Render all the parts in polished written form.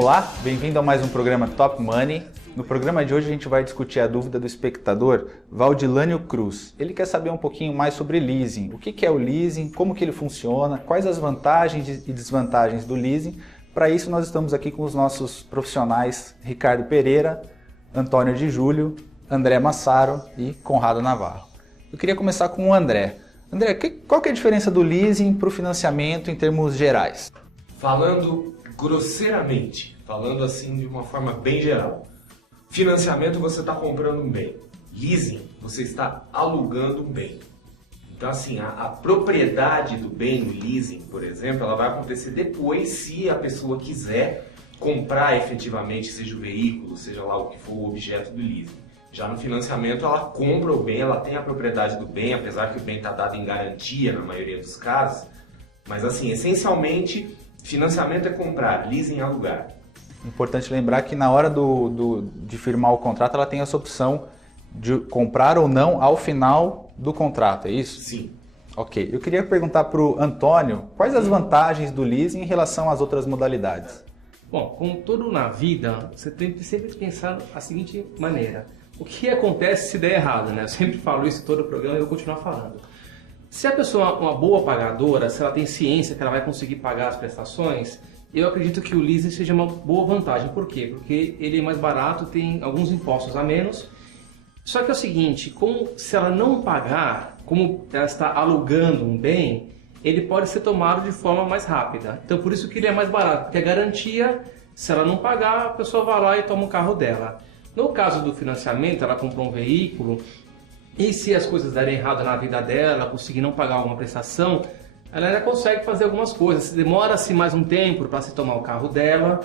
Olá, bem-vindo a mais um programa Top Money. No programa de hoje a gente vai discutir a dúvida do espectador Valdilânio Cruz. Ele quer saber um pouquinho mais sobre leasing. O que é o leasing, como que ele funciona, quais as vantagens e desvantagens do leasing. Para isso nós estamos aqui com os nossos profissionais Ricardo Pereira, Antônio de Júlio, André Massaro e Conrado Navarro. Eu queria começar com o André. André, qual que é a diferença do leasing para o financiamento em termos gerais? Falando grosseiramente, falando assim de uma forma bem geral, financiamento você está comprando um bem, leasing você está alugando um bem. Então assim, a propriedade do bem, o leasing, por exemplo, ela vai acontecer depois se a pessoa quiser comprar efetivamente, seja o veículo, seja lá o que for o objeto do leasing. Já no financiamento ela compra o bem, ela tem a propriedade do bem, apesar que o bem está dado em garantia na maioria dos casos, mas assim, essencialmente, financiamento é comprar, leasing é alugar. Importante lembrar que na hora de firmar o contrato ela tem essa opção de comprar ou não ao final do contrato, é isso? Sim. Ok, eu queria perguntar para o Antônio, quais as vantagens do leasing em relação às outras modalidades? Bom, como tudo na vida, você tem que sempre pensar da seguinte maneira. O que acontece se der errado, né? Eu sempre falo isso em todo o programa e eu vou continuar falando. Se a pessoa é uma boa pagadora, se ela tem ciência que ela vai conseguir pagar as prestações, eu acredito que o leasing seja uma boa vantagem. Por quê? Porque ele é mais barato, tem alguns impostos a menos. Só que é o seguinte, se ela não pagar, como ela está alugando um bem, ele pode ser tomado de forma mais rápida. Então por isso que ele é mais barato, porque a garantia, se ela não pagar, a pessoa vai lá e toma o carro dela. No caso do financiamento, ela comprou um veículo, e se as coisas derem errado na vida dela, conseguir não pagar alguma prestação, ela ainda consegue fazer algumas coisas. Demora-se mais um tempo para se tomar o carro dela,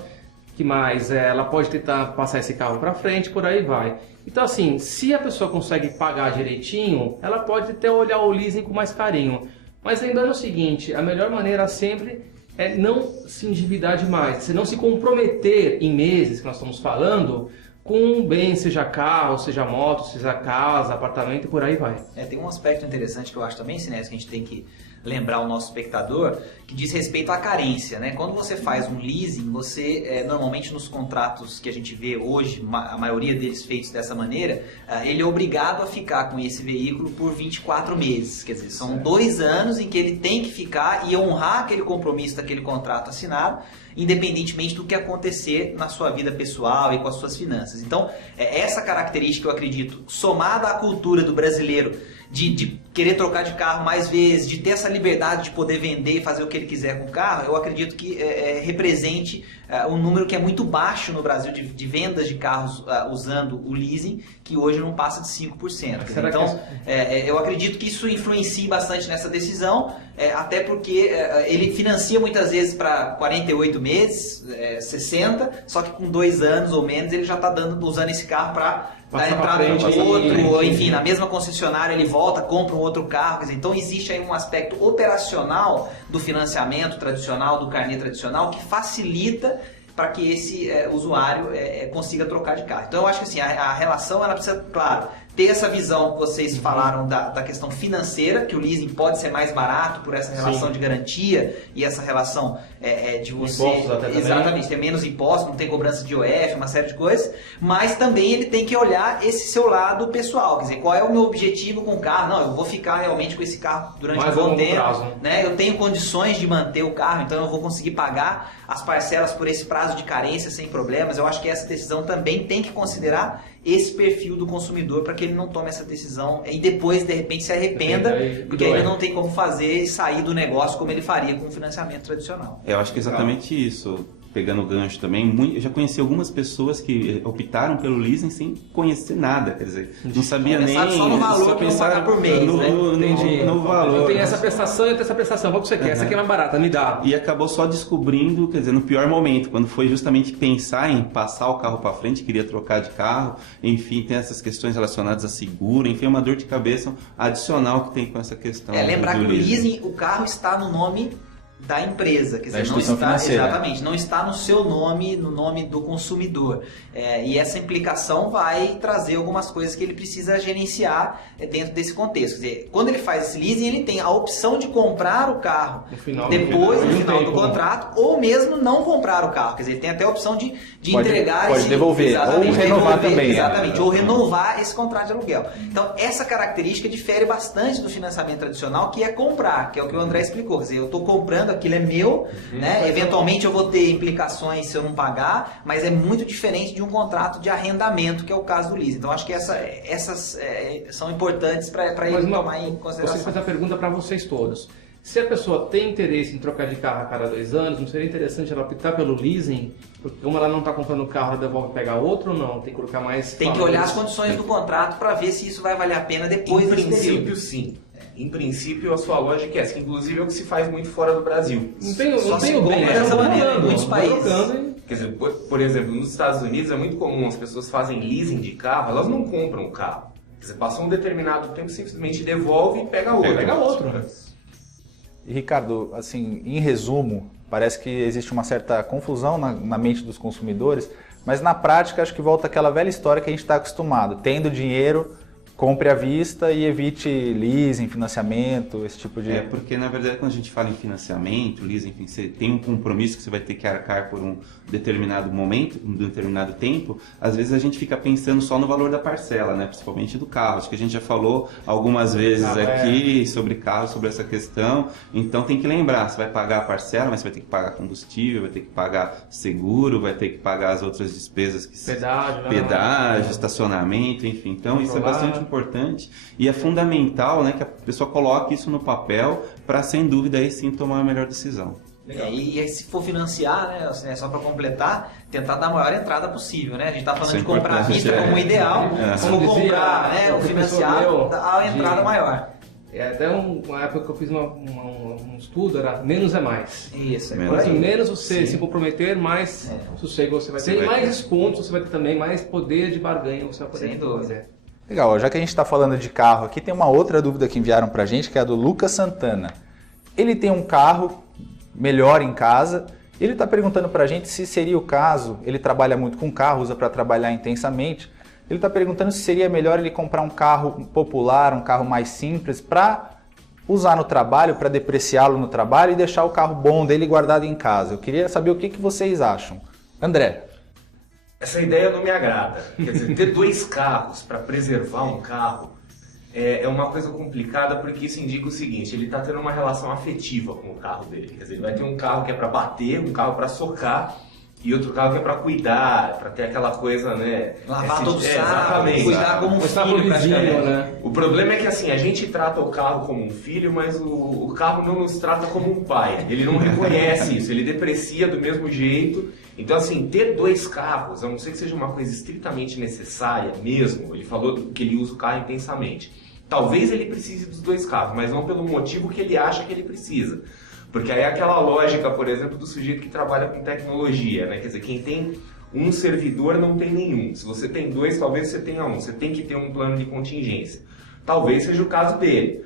que mais ela pode tentar passar esse carro para frente, por aí vai. Então assim, se a pessoa consegue pagar direitinho, ela pode até olhar o leasing com mais carinho. Mas lembrando o seguinte, a melhor maneira sempre é não se endividar demais, você não se comprometer em meses, que nós estamos falando, com um bem, seja carro, seja moto, seja casa, apartamento e por aí vai. Tem um aspecto interessante que eu acho também, Sinés, que a gente tem que lembrar o nosso espectador, que diz respeito à carência, né? Quando você faz um leasing, você, normalmente nos contratos que a gente vê hoje, a maioria deles feitos dessa maneira, ele é obrigado a ficar com esse veículo por 24 meses, quer dizer, são 2 anos em que ele tem que ficar e honrar aquele compromisso daquele contrato assinado, independentemente do que acontecer na sua vida pessoal e com as suas finanças. Então, essa característica, eu acredito, somada à cultura do brasileiro, de querer trocar de carro mais vezes, de ter essa liberdade de poder vender e fazer o que ele quiser com o carro, eu acredito que represente um número que é muito baixo no Brasil de vendas de carros usando o leasing, que hoje não passa de 5%. Então, eu acredito que isso influencia bastante nessa decisão, até porque ele financia muitas vezes para 48 meses, 60, só que com 2 anos ou menos ele já está usando esse carro para dar entrada no outro, ou enfim, na mesma concessionária ele volta, compra um outro carro. Quer dizer, então existe aí um aspecto operacional do financiamento tradicional, do carnê tradicional, que facilita para que esse usuário consiga trocar de carro. Então eu acho que assim, a relação ela precisa, claro, ter essa visão que vocês falaram da questão financeira, que o leasing pode ser mais barato por essa relação de garantia e essa relação de você... Impostos até exatamente, ter menos impostos, não tem cobrança de IOF, uma série de coisas, mas também ele tem que olhar esse seu lado pessoal, quer dizer, qual é o meu objetivo com o carro? Não, eu vou ficar realmente com esse carro durante um bom tempo, né? Eu tenho condições de manter o carro, então eu vou conseguir pagar as parcelas por esse prazo de carência sem problemas. Eu acho que essa decisão também tem que considerar esse perfil do consumidor para que ele não tome essa decisão e depois de repente se arrependa, porque aí ele não tem como fazer e sair do negócio como ele faria com o financiamento tradicional. Eu acho que é exatamente isso. Pegando o gancho também, eu já conheci algumas pessoas que optaram pelo leasing sem conhecer nada, quer dizer, não sabia nem... Só no valor que pensar por mês, no valor. Eu tenho essa prestação e eu tenho essa prestação, qual que você quer? Essa aqui é mais barata, me dá. E acabou só descobrindo, quer dizer, no pior momento, quando foi justamente pensar em passar o carro para frente, queria trocar de carro, enfim, tem essas questões relacionadas a seguro, enfim, é uma dor de cabeça adicional que tem com essa questão. Lembrar que o leasing, o carro está no nome da empresa, quer dizer, não instituição está, financeira. exatamente, não está no seu nome, no nome do consumidor. E essa implicação vai trazer algumas coisas que ele precisa gerenciar dentro desse contexto. Quer dizer, quando ele faz esse leasing, ele tem a opção de comprar o carro no final do contrato, ou mesmo não comprar o carro. Quer dizer, ele tem até a opção de entregar pode devolver, ou renovar também. Exatamente, ou renovar esse contrato de aluguel. Então, essa característica difere bastante do financiamento tradicional, que é comprar, que é o que o André explicou. Quer dizer, eu estou comprando, aquilo é meu, né? Eventualmente eu vou ter implicações se eu não pagar, mas é muito diferente de um contrato de arrendamento, que é o caso do leasing. Então acho que essas são importantes para ele tomar em consideração. Você faz a pergunta para vocês todos. Se a pessoa tem interesse em trocar de carro a cada 2 anos, não seria interessante ela optar pelo leasing? Porque como ela não está comprando o carro, ela devolve e pega outro ou não? Tem que colocar mais... Tem que olhar as condições do contrato para ver se isso vai valer a pena depois desse período. Em princípio, sim. Em princípio, a sua lógica é essa, que inclusive é o que se faz muito fora do Brasil. Não tem o bem dessa maneira em muitos países. Quer dizer, por exemplo, nos Estados Unidos é muito comum, as pessoas fazem leasing de carro, elas não compram o carro. Quer dizer, passou um determinado tempo, simplesmente devolve e pega outro. Pega outro. E Ricardo, assim, em resumo, parece que existe uma certa confusão na mente dos consumidores, mas na prática acho que volta aquela velha história que a gente está acostumado. Tendo dinheiro, compre à vista e evite leasing, financiamento, esse tipo de... Porque na verdade quando a gente fala em financiamento, leasing, enfim, você tem um compromisso que você vai ter que arcar por um determinado momento, um determinado tempo, às vezes a gente fica pensando só no valor da parcela, né? Principalmente do carro. Acho que a gente já falou algumas vezes aqui sobre carro, sobre essa questão. Então tem que lembrar, você vai pagar a parcela, mas você vai ter que pagar combustível, vai ter que pagar seguro, vai ter que pagar as outras despesas que pedágio, estacionamento, enfim. Então isso é bastante importante e é fundamental, né, que a pessoa coloque isso no papel para, sem dúvida, aí sim tomar a melhor decisão. E aí, se for financiar, né, só para completar, tentar dar a maior entrada possível, né? A gente está falando de comprar à vista como ideal, se for comprar ou financiar, dá a entrada maior. Até uma época que eu fiz um estudo, era menos é mais. Isso, Quanto menos você se comprometer, mais sossego você vai ter. E mais descontos você vai ter também, mais poder de barganha você vai poder fazer. Legal, já que a gente está falando de carro aqui, tem uma outra dúvida que enviaram para a gente, que é a do Lucas Santana. Ele tem um carro melhor em casa, ele está perguntando para a gente se seria o caso, ele trabalha muito com carro, usa para trabalhar intensamente, ele está perguntando se seria melhor ele comprar um carro popular, um carro mais simples, para usar no trabalho, para depreciá-lo no trabalho e deixar o carro bom dele guardado em casa. Eu queria saber o que vocês acham. André. Essa ideia não me agrada. Quer dizer, ter 2 carros para preservar um carro é uma coisa complicada, porque isso indica o seguinte: ele está tendo uma relação afetiva com o carro dele. Quer dizer, ele vai ter um carro que é para bater, um carro para socar e outro carro que é para cuidar, para ter aquela coisa, né? Lavar todo sábado, cuidar como um filho praticamente. Né? O problema é que assim, a gente trata o carro como um filho, mas o carro não nos trata como um pai. Ele não reconhece isso, ele deprecia do mesmo jeito. Então assim, ter 2 carros, a não ser que seja uma coisa estritamente necessária mesmo, ele falou que ele usa o carro intensamente. Talvez ele precise dos 2 carros, mas não pelo motivo que ele acha que ele precisa. Porque aí é aquela lógica, por exemplo, do sujeito que trabalha com tecnologia, né? Quer dizer, quem tem um servidor não tem nenhum. Se você tem 2, talvez você tenha um. Você tem que ter um plano de contingência. Talvez seja o caso dele.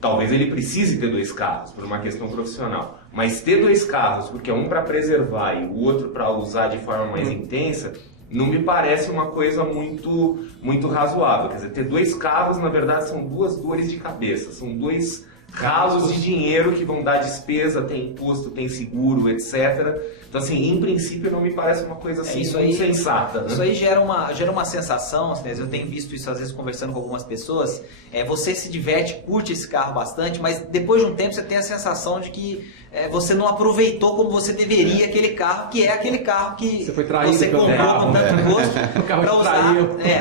Talvez ele precise ter 2 carros por uma questão profissional. Mas ter 2 carros, porque é um para preservar e o outro para usar de forma mais intensa, não me parece uma coisa muito razoável. Quer dizer, ter 2 carros, na verdade, são 2 dores de cabeça. São 2 ralos de dinheiro que vão dar despesa, tem imposto, tem seguro, etc. Então, assim, em princípio, não me parece uma coisa assim muito sensata. Né? Isso aí gera uma sensação, assim, eu tenho visto isso às vezes conversando com algumas pessoas, você se diverte, curte esse carro bastante, mas depois de um tempo você tem a sensação de que você não aproveitou como você deveria aquele carro, que é aquele carro que você comprou com tanto gosto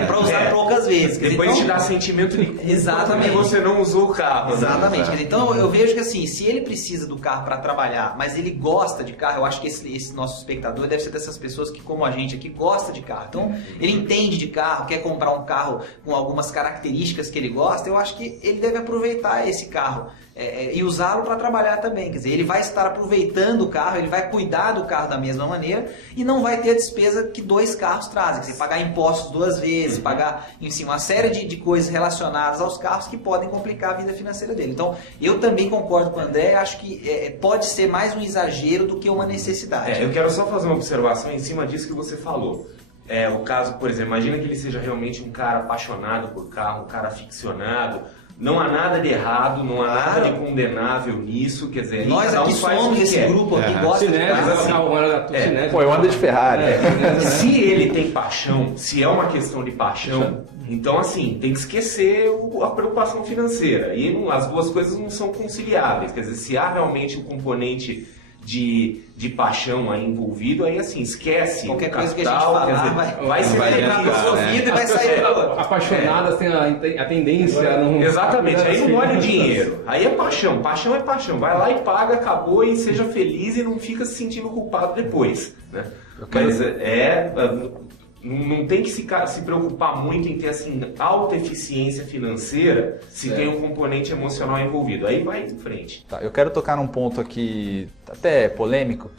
para usar poucas vezes. Depois te dá sentimento de culpa que você não usou o carro. Exatamente. Né? Então eu vejo que assim, se ele precisa do carro para trabalhar, mas ele gosta de carro, eu acho que esse nosso espectador deve ser dessas pessoas que, como a gente aqui, gosta de carro. Então ele entende de carro, quer comprar um carro com algumas características que ele gosta, eu acho que ele deve aproveitar esse carro e usá-lo para trabalhar também. Quer dizer, ele vai vai estar aproveitando o carro, ele vai cuidar do carro da mesma maneira e não vai ter a despesa que 2 carros trazem. Você pagar impostos 2 vezes, pagar, enfim, uma série de coisas relacionadas aos carros que podem complicar a vida financeira dele. Então, eu também concordo com o André, acho que pode ser mais um exagero do que uma necessidade. Eu quero só fazer uma observação em cima disso que você falou. O caso, por exemplo, imagina que ele seja realmente um cara apaixonado por carro, um cara aficionado. Não há nada de errado, não há nada de condenável nisso, quer dizer... Nós aqui somos esse grupo aqui, gosta de carro. Pô, eu ando de Ferrari. Se ele tem paixão, se é uma questão de paixão, então assim, tem que esquecer a preocupação financeira. E as duas coisas não são conciliáveis, quer dizer, se há realmente um componente de paixão aí envolvido, aí assim, esquece qualquer o coisa capital, que a gente falar, vai ser e vai sair apaixonadas têm a tendência a não... Exatamente, aí não olha o dinheiro, aí é paixão é paixão, vai lá e paga, acabou e seja feliz e não fica se sentindo culpado depois, né? Mas não tem que se preocupar muito em ter assim, alta eficiência financeira se tem um componente emocional envolvido. Aí vai em frente. Tá, eu quero tocar num ponto aqui até polêmico.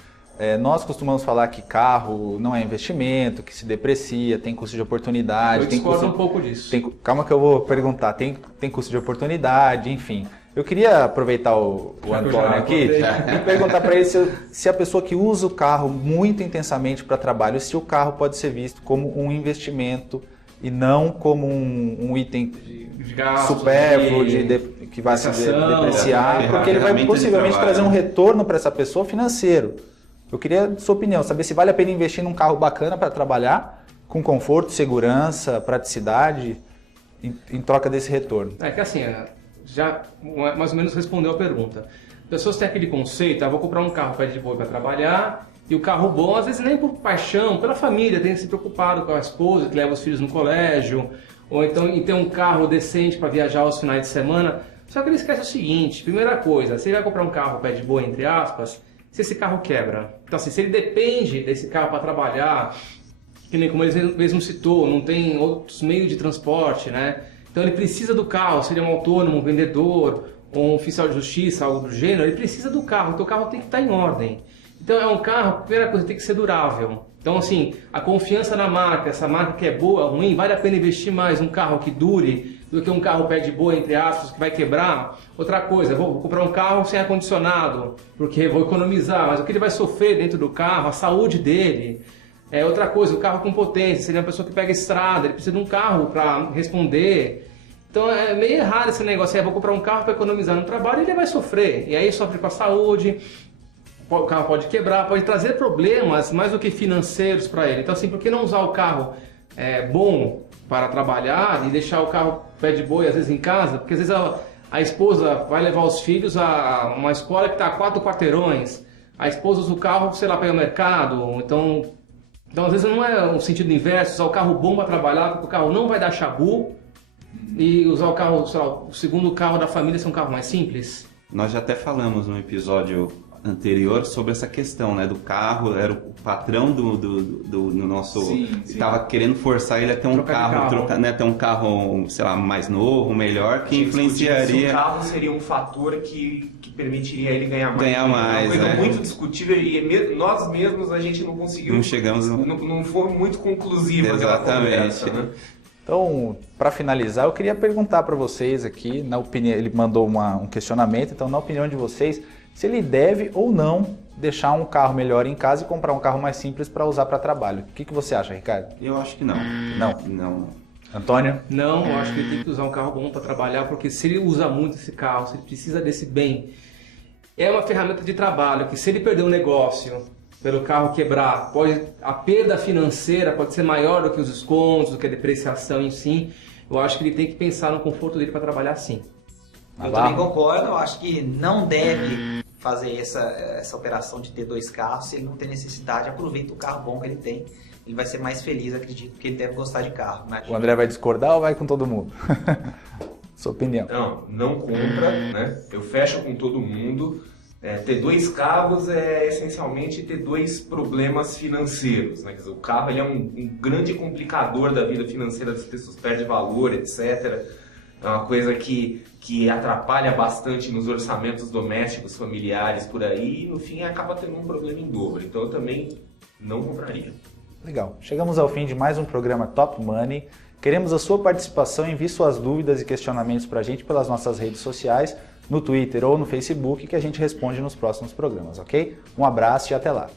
Nós costumamos falar que carro não é investimento, que se deprecia, tem custo de oportunidade. Eu discordo um pouco disso. Calma que eu vou perguntar. Tem custo de oportunidade, enfim. Eu queria aproveitar o Antônio aqui e perguntar para ele se a pessoa que usa o carro muito intensamente para trabalho, se o carro pode ser visto como um investimento e não como um item de gasto, supérfluo que vai se depreciar, porque ele vai possivelmente trazer um retorno para essa pessoa financeiro. Eu queria sua opinião, saber se vale a pena investir num carro bacana para trabalhar, com conforto, segurança, praticidade, em troca desse retorno. É que assim... já mais ou menos respondeu a pergunta. Pessoas têm aquele conceito, vou comprar um carro pé de boi para trabalhar, e o carro bom, às vezes nem por paixão, pela família, tem que se preocupado com a esposa, que leva os filhos no colégio, ou então em ter um carro decente para viajar aos finais de semana. Só que ele esquece o seguinte, primeira coisa, você vai comprar um carro pé de boi, entre aspas, se esse carro quebra. Então assim, se ele depende desse carro para trabalhar, que nem como ele mesmo citou, não tem outros meios de transporte, né? Então ele precisa do carro, seria um autônomo, um vendedor, ou um oficial de justiça, algo do gênero, ele precisa do carro, então o carro tem que estar em ordem. Então é um carro, a primeira coisa, tem que ser durável. Então assim, a confiança na marca, essa marca que é boa, ruim, vale a pena investir mais um carro que dure do que um carro pé de boi, entre aspas, que vai quebrar. Outra coisa, vou comprar um carro sem ar-condicionado, porque vou economizar, mas o que ele vai sofrer dentro do carro, a saúde dele... outra coisa, o carro com potência, seria uma pessoa que pega estrada, ele precisa de um carro para responder. Então é meio errado esse negócio, vou comprar um carro para economizar no trabalho e ele vai sofrer. E aí sofre com a saúde, o carro pode quebrar, pode trazer problemas mais do que financeiros para ele. Então assim, por que não usar o carro bom para trabalhar e deixar o carro pé de boi às vezes em casa? Porque às vezes a esposa vai levar os filhos a uma escola que está a 4 quarteirões, a esposa usa o carro, sei lá, para ir ao mercado, então às vezes não é um sentido inverso, usar o carro bom para trabalhar, porque o carro não vai dar chabu, e usar o carro, sei lá, o segundo carro da família ser um carro mais simples. Nós já até falamos no episódio anterior sobre essa questão, né, do carro, era o patrão do nosso... Estava querendo forçar ele a ter um carro, ter um carro, sei lá, mais novo, melhor, que influenciaria... O carro seria um fator que permitiria ele ganhar mais. Ganhar mais, uma coisa muito discutível e nós mesmos a gente não conseguiu... Não chegamos... Não foi muito conclusiva. Exatamente. Conversa, né? Então, para finalizar, eu queria perguntar para vocês aqui, na opinião, ele mandou um questionamento, então na opinião de vocês, se ele deve ou não deixar um carro melhor em casa e comprar um carro mais simples para usar para trabalho. O que você acha, Ricardo? Eu acho que não. Não. Antônio? Não, eu acho que ele tem que usar um carro bom para trabalhar, porque se ele usa muito esse carro, se ele precisa desse bem, é uma ferramenta de trabalho que se ele perder um negócio pelo carro quebrar, a perda financeira pode ser maior do que os descontos, do que a depreciação em si. Eu acho que ele tem que pensar no conforto dele para trabalhar sim. Eu também concordo, eu acho que não deve fazer essa operação de ter 2 carros se ele não tem necessidade. Aproveita o carro bom que ele tem, ele vai ser mais feliz, acredito, porque ele deve gostar de carro. O André vai discordar ou vai com todo mundo? Sua opinião. Não compra, né? Eu fecho com todo mundo. Ter 2 carros é essencialmente ter 2 problemas financeiros, né? Quer dizer, o carro ele é um grande complicador da vida financeira das pessoas, perde valor, etc. é uma coisa que atrapalha bastante nos orçamentos domésticos, familiares, por aí, e no fim acaba tendo um problema em dobro. Então eu também não compraria. Legal. Chegamos ao fim de mais um programa Top Money. Queremos a sua participação, envie suas dúvidas e questionamentos para a gente pelas nossas redes sociais, no Twitter ou no Facebook, que a gente responde nos próximos programas, ok? Um abraço e até lá.